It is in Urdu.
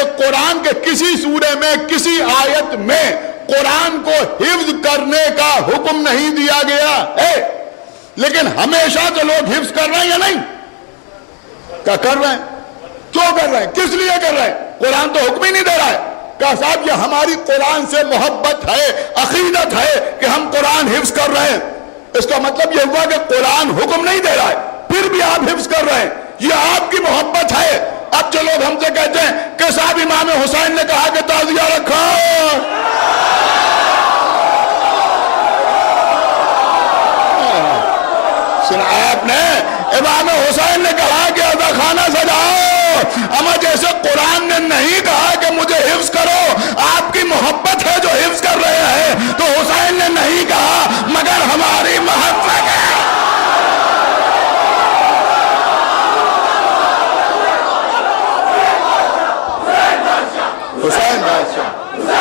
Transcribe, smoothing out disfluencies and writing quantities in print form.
کہ قرآن کے کسی سورے میں کسی آیت میں قرآن کو حفظ کرنے کا حکم نہیں دیا گیا ہے، لیکن ہمیشہ تو لوگ حفظ کر رہے ہیں یا نہیں؟ کیا کر رہے ہیں؟ کیوں کر رہے ہیں؟ کس لیے کر رہے ہیں؟ قرآن تو حکم ہی نہیں دے رہا ہے۔ کہا صاحب یہ ہماری قرآن سے محبت ہے، عقیدت ہے کہ ہم قرآن حفظ کر رہے ہیں، اس کا مطلب یہ ہوا کہ قرآن حکم نہیں دے رہا ہے پھر بھی آپ حفظ کر رہے ہیں، یہ آپ کی محبت ہے۔ اب جو لوگ ہم سے کہتے ہیں کہ صاحب امام حسین نے کہا کہ تعزیہ رکھو، آپ نے امام حسین نے کہا کہ عزا خانہ سجاؤ، اما جیسے قرآن نے نہیں کہا کہ مجھے حفظ کرو، آپ کی محبت ہے جو حفظ کر رہے ہیں، تو حسین نے نہیں کہا مگر ہماری محبت ہے۔ حسین بادشاہ